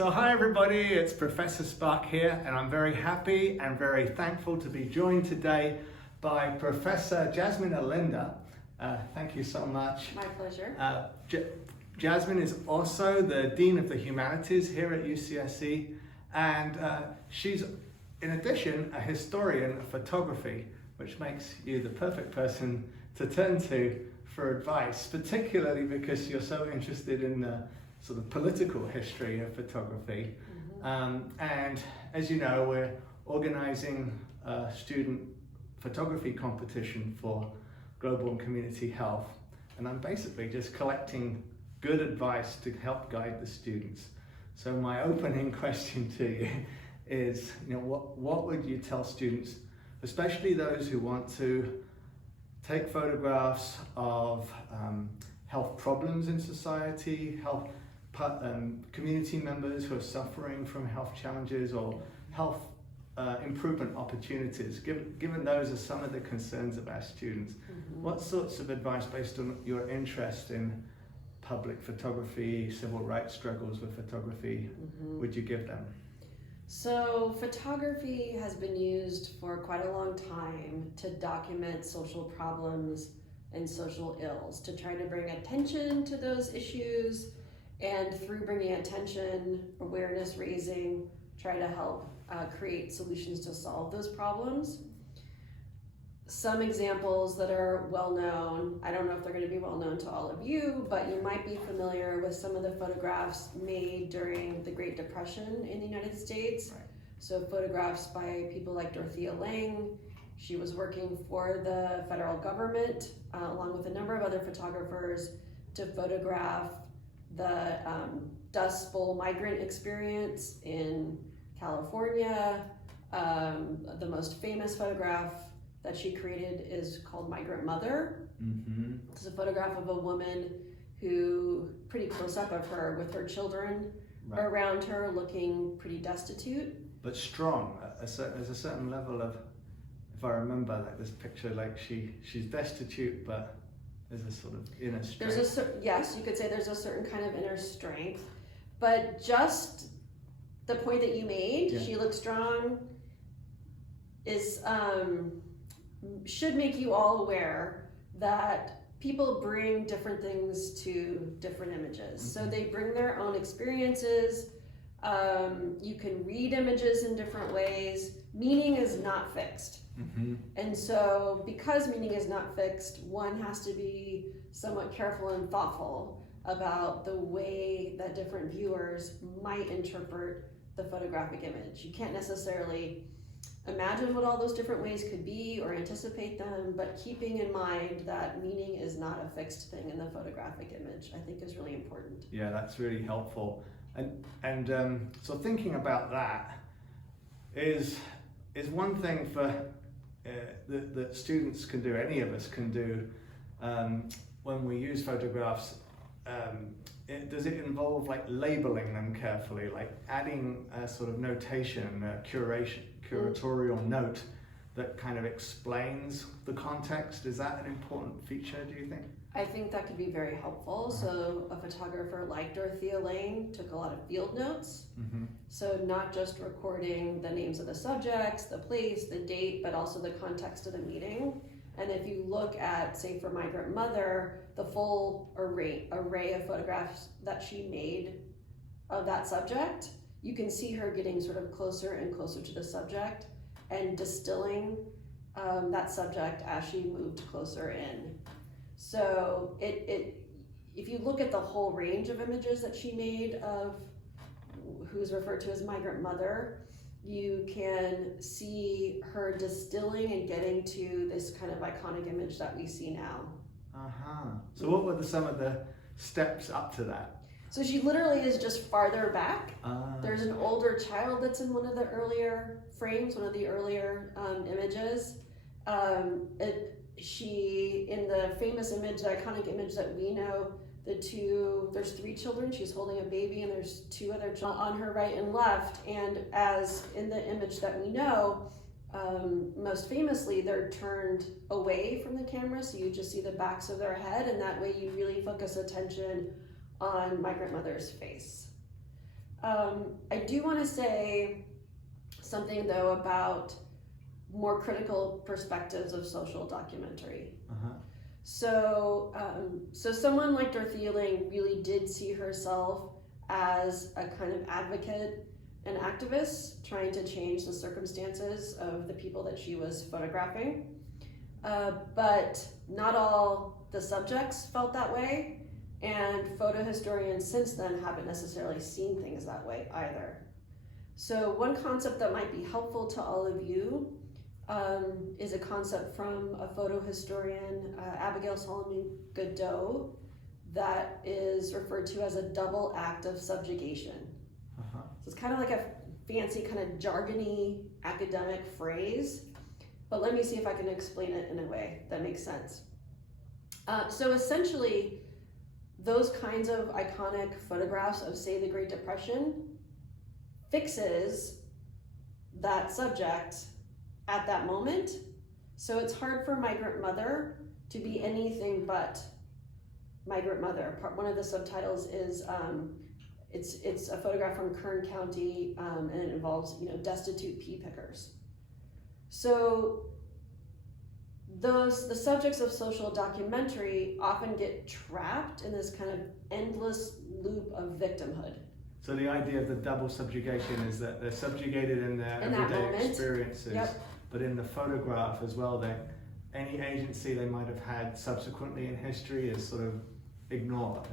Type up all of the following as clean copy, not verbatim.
So hi everybody, it's Professor Sparke here, and I'm very happy and very thankful to be joined today by Professor Jasmine Alinder. Thank you so much. My pleasure. Jasmine is also the Dean of the Humanities here at UCSC, and she's, in addition, a historian of photography, which makes you the perfect person to turn to for advice, particularly because you're so interested in the sort of political history of photography. And as you know, we're organizing a student photography competition for global and community health. And I'm basically just collecting good advice to help guide the students. So my opening question to you is, what would you tell students, especially those who want to take photographs of health problems in society, community members who are suffering from health challenges or health improvement opportunities, given those are some of the concerns of our students. What sorts of advice, based on your interest in public photography, civil rights struggles with photography, would you give them? So photography has been used for quite a long time to document social problems and social ills, to try to bring attention to those issues, and through bringing attention, awareness raising, try to help create solutions to solve those problems. Some examples that are well known, I don't know if they're going to be well known to all of you, but you might be familiar with some of the photographs made during the Great Depression in the United States. Right. So photographs by people like Dorothea Lange. She was working for the federal government, along with a number of other photographers, to photograph the Dust Bowl migrant experience in California. The most famous photograph that she created is called Migrant Mother. It's a photograph of a woman who, pretty close up of her with her children around her, looking pretty destitute. But strong. There's a certain level of, if I remember, like this picture, like she's destitute, but there's a sort of inner strength. Yes, you could say there's a certain kind of inner strength, but just the point that you made, she looks strong, is should make you all aware that people bring different things to different images. So they bring their own experiences. You can read images in different ways. Meaning is not fixed. And so because meaning is not fixed, one has to be somewhat careful and thoughtful about the way that different viewers might interpret the photographic image. You can't necessarily imagine what all those different ways could be or anticipate them, but keeping in mind that meaning is not a fixed thing in the photographic image, I think, is really important. Yeah, that's really helpful. And so thinking about that is one thing for that students can do, any of us can do, when we use photographs. Does it involve like labeling them carefully, like adding a sort of notation, a curatorial note that kind of explains the context? Is that an important feature, do you think? I think that could be very helpful. So a photographer like Dorothea Lange took a lot of field notes. So not just recording the names of the subjects, the place, the date, but also the context of the meeting. And if you look at, say, for Migrant Mother, the full array of photographs that she made of that subject, you can see her getting sort of closer and closer to the subject and distilling that subject as she moved closer in. So if you look at the whole range of images that she made of who's referred to as Migrant Mother, you can see her distilling and getting to this kind of iconic image that we see now. So what were some of the steps up to that? So she literally is just farther back. There's an older child that's in one of the earlier frames, one of the earlier images. She, in the famous image, the iconic image that we know, there's 3 children, she's holding a baby, and there's 2 other children on her right and left. And as in the image that we know, most famously, they're turned away from the camera, so you just see the backs of their head, and that way you really focus attention on Migrant Mother's face. I do want to say something though about more critical perspectives of social documentary. So someone like Dorothea Lange really did see herself as a kind of advocate and activist trying to change the circumstances of the people that she was photographing. But not all the subjects felt that way, and photo historians since then haven't necessarily seen things that way either. So one concept that might be helpful to all of you is a concept from a photo historian, Abigail Solomon Godot, that is referred to as a double act of subjugation. So it's kind of like a fancy, kind of jargony academic phrase, but let me see if I can explain it in a way that makes sense. So essentially, those kinds of iconic photographs of, say, the Great Depression fixes that subject at that moment. So it's hard for migrant mother to be anything but migrant mother. One of the subtitles is it's a photograph from Kern County, and it involves destitute pea pickers. So the subjects of social documentary often get trapped in this kind of endless loop of victimhood. So the idea of the double subjugation is that they're subjugated in their everyday experiences, but in the photograph as well, any agency they might have had subsequently in history is sort of ignored,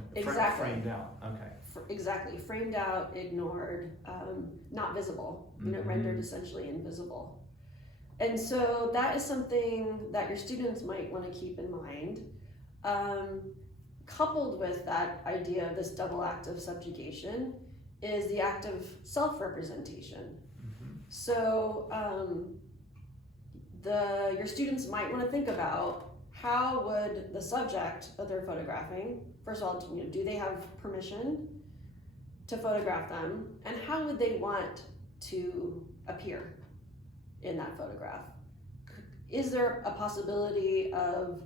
framed out. Okay. Exactly, framed out, ignored, not visible, rendered essentially invisible. And so that is something that your students might want to keep in mind. Coupled with that idea of this double act of subjugation is the act of self-representation. So your students might want to think about how would the subject that they're photographing, first of all, do they have permission to photograph them, and how would they want to appear in that photograph? Is there a possibility of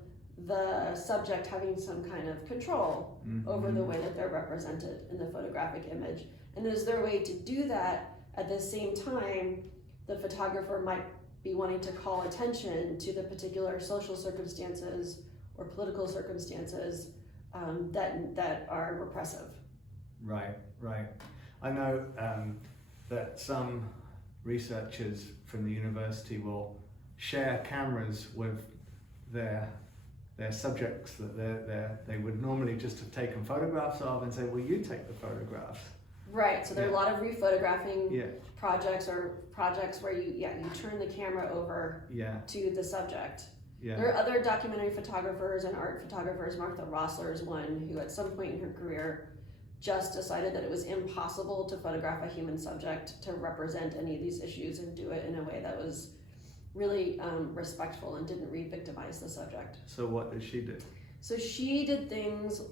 the subject having some kind of control over the way that they're represented in the photographic image? And is there a way to do that at the same time the photographer might be wanting to call attention to the particular social circumstances or political circumstances that are repressive? Right. I know that some researchers from the university will share cameras with their subjects that they would normally just have taken photographs of, and say, "Will you take the photographs?" Right. So there are a lot of rephotographing projects or projects where you turn the camera over to the subject. There are other documentary photographers and art photographers. Martha Rossler is one who at some point in her career just decided that it was impossible to photograph a human subject to represent any of these issues and do it in a way that was really respectful and didn't re-victimize the subject. So what did she do? So she did things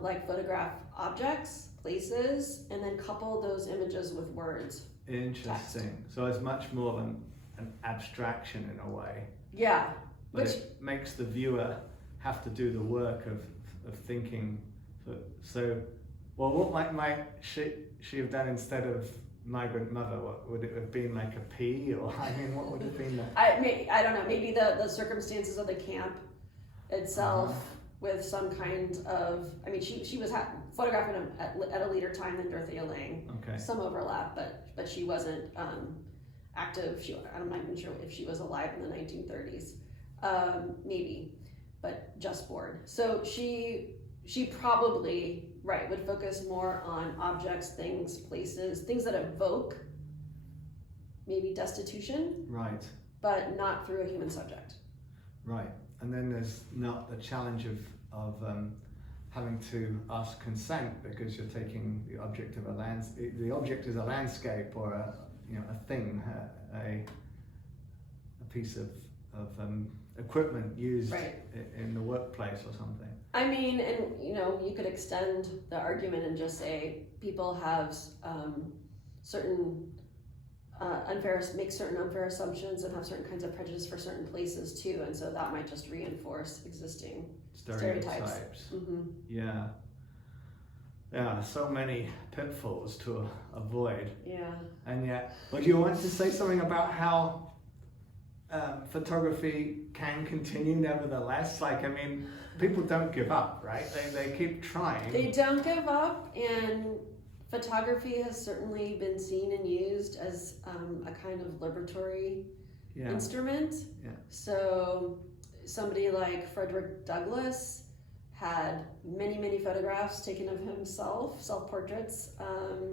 like photograph objects, places, and then couple those images with words. Interesting. Text. So it's much more of an abstraction in a way. Yeah. But it makes the viewer have to do the work of thinking. So what might she have done instead of migrant mother? What would it have been, like a P, or what would it have been? I don't know. Maybe the circumstances of the camp itself, with some kind of. She was photographing them at a later time than Dorothea Lange. Okay. Some overlap, but she wasn't active. I'm not even sure if she was alive in the 1930s. Maybe, but just bored. So she probably would focus more on objects, things, places, things that evoke maybe destitution. Right. But not through a human subject. Right. And then there's not the challenge of having to ask consent, because you're taking the object of the object is a landscape or a thing, a piece of equipment used in the workplace or something. You could extend the argument and just say people have make certain unfair assumptions and have certain kinds of prejudice for certain places too, and so that might just reinforce existing stereotypes. Yeah. Yeah, so many pitfalls to avoid. Yeah. And yet, but do you want to say something about how photography can continue nevertheless? Like, I mean, people don't give up, right? They keep trying. They don't give up, and photography has certainly been seen and used as a kind of liberatory instrument. Yeah. So somebody like Frederick Douglass had many photographs taken of himself, self-portraits,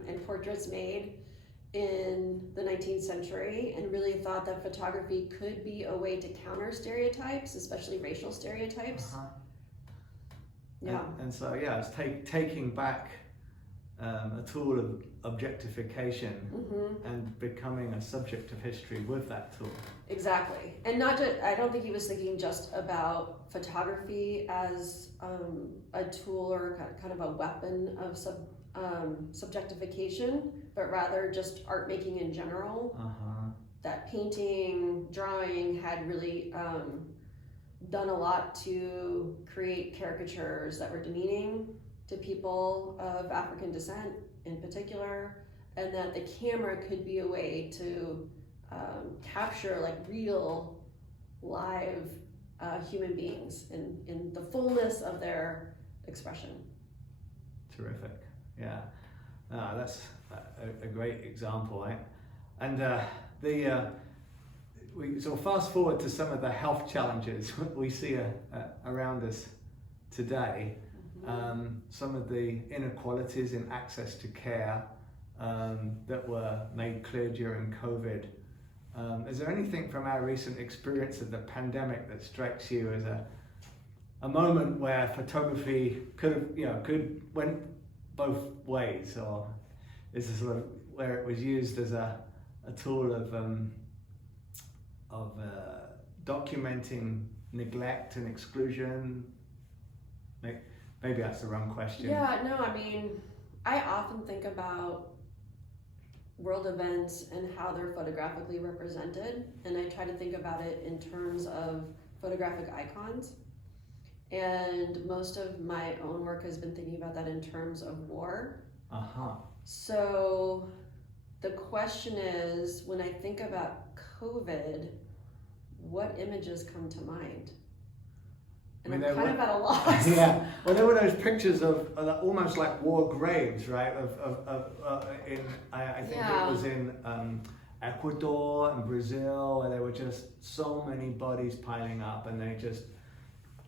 and portraits made in the 19th century, and really thought that photography could be a way to counter stereotypes, especially racial stereotypes. Yeah. And so, yeah, it's taking back a tool of objectification and becoming a subject of history with that tool. Exactly. And not just, I don't think he was thinking just about photography as a tool or kind of a weapon of subjectification, but rather just art making in general. That painting, drawing had really done a lot to create caricatures that were demeaning to people of African descent in particular, and that the camera could be a way to capture like real live human beings in the fullness of their expression. Terrific. Yeah, that's a great example, right? And so fast forward to some of the health challenges we see around us today. Some of the inequalities in access to care that were made clear during COVID. Is there anything from our recent experience of the pandemic that strikes you as a moment where photography could went both ways, or is this sort of where it was used as a tool of documenting neglect and exclusion? Maybe that's the wrong question. Yeah, no, I mean, I often think about world events and how they're photographically represented, and I try to think about it in terms of photographic icons. And most of my own work has been thinking about that in terms of war. So the question is, when I think about COVID, what images come to mind? And I'm kind of at a loss. Yeah, well, there were those pictures of almost like war graves, right? I think it was in Ecuador and Brazil, where there were just so many bodies piling up, and they just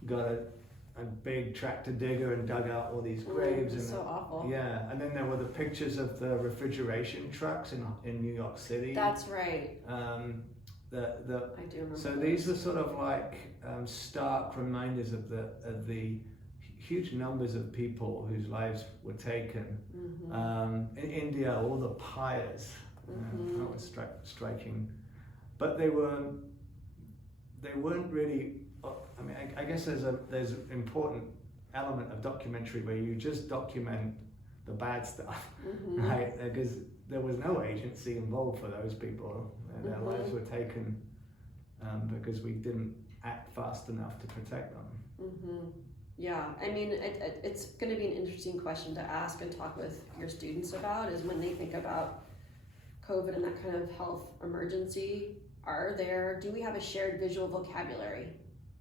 got a big tractor digger and dug out all these graves. And so awful. Yeah, and then there were the pictures of the refrigeration trucks in New York City. That's right. I do remember. So these are sort of like stark reminders of the huge numbers of people whose lives were taken. In India, all the pyres, that was striking, but they weren't really. I mean, I guess there's an important element of documentary where you just document the bad stuff, right? Because there was no agency involved for those people. Their lives were taken because we didn't act fast enough to protect them. Yeah, I mean, it's going to be an interesting question to ask and talk with your students about, is when they think about COVID and that kind of health emergency, do we have a shared visual vocabulary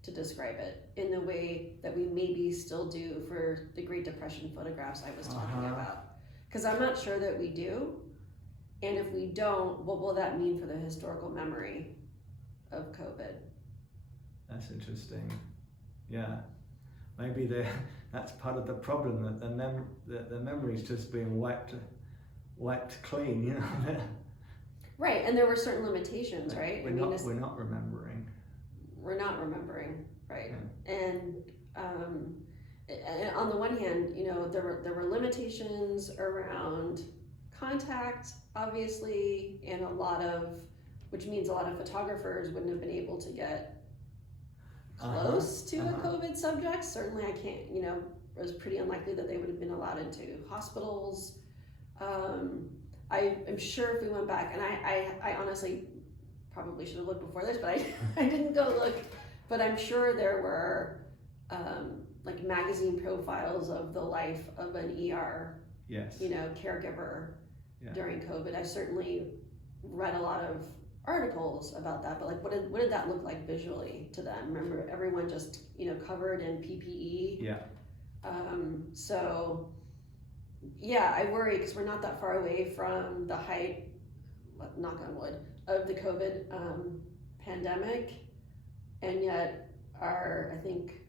to describe it in the way that we maybe still do for the Great Depression photographs I was talking about? Because I'm not sure that we do. And if we don't, what will that mean for the historical memory of COVID? That's interesting. Yeah, maybe that's part of the problem, that the memory's just being wiped clean, you know. Right, and there were certain limitations, right? We're not remembering. We're not remembering, right? Yeah. And on the one hand, you know, there were limitations around contact, obviously, and which means a lot of photographers wouldn't have been able to get close to the COVID subjects. Certainly I can't, you know, it was pretty unlikely that they would have been allowed into hospitals. I'm sure if we went back, and I honestly probably should have looked before this, but I didn't go look, but I'm sure there were like magazine profiles of the life of an ER, Yes. caregiver Yeah. during COVID. I certainly read a lot of articles about that, but like, what did that look like visually to them? Remember, everyone just, covered in PPE. Yeah. So, yeah, I worry because we're not that far away from the height, knock on wood, of the COVID pandemic, and yet I think,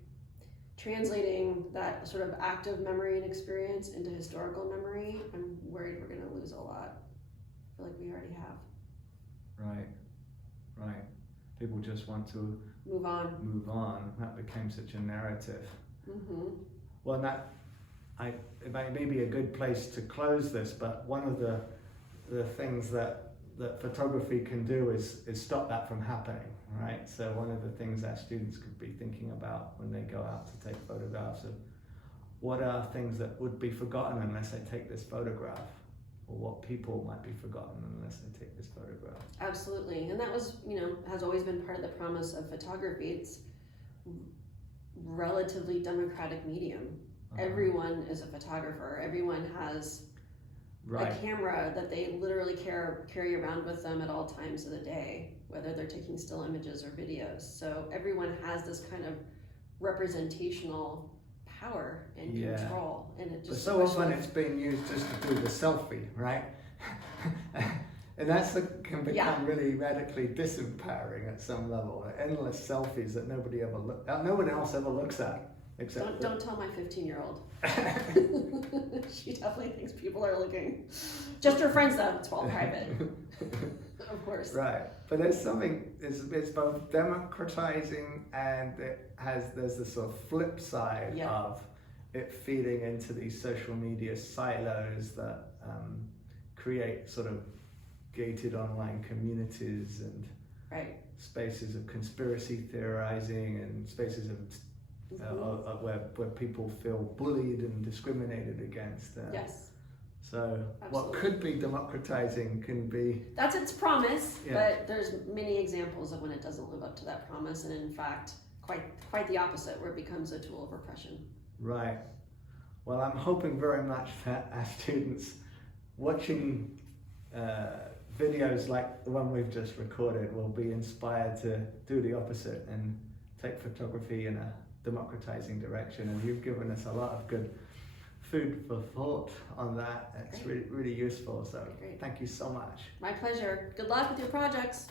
translating that sort of active memory and experience into historical memory, I'm worried we're going to lose a lot. I feel like we already have. Right. People just want to move on. That became such a narrative. Mm-hmm. Well, it may be a good place to close this, but one of the things that photography can do is stop that from happening, right? So one of the things our students could be thinking about when they go out to take photographs of what are things that would be forgotten unless they take this photograph, or what people might be forgotten unless they take this photograph. Absolutely, and that was, has always been part of the promise of photography. It's relatively democratic medium. Everyone is a photographer. Everyone has a camera that they literally carry around with them at all times of the day, whether they're taking still images or videos. So everyone has this kind of representational power and control, and it just. But so often it's being used just to do the selfie, right? And can become really radically disempowering at some level. Endless selfies that no one else ever looks at. Except don't tell my 15-year-old. She definitely thinks people are looking. Just her friends though, it's all private. Of course. Right, but there's something, it's both democratizing and there's this sort of flip side of it feeding into these social media silos that create sort of gated online communities and spaces of conspiracy theorizing and spaces of where people feel bullied and discriminated against. Yes. So absolutely. What could be democratizing can be... That's its promise, but there's many examples of when it doesn't live up to that promise, and in fact, quite the opposite, where it becomes a tool of oppression. Right. Well, I'm hoping very much that our students watching videos like the one we've just recorded will be inspired to do the opposite and take photography in a democratizing direction, and you've given us a lot of good food for thought on that. It's really, really useful, so thank you so much. My pleasure. Good luck with your projects.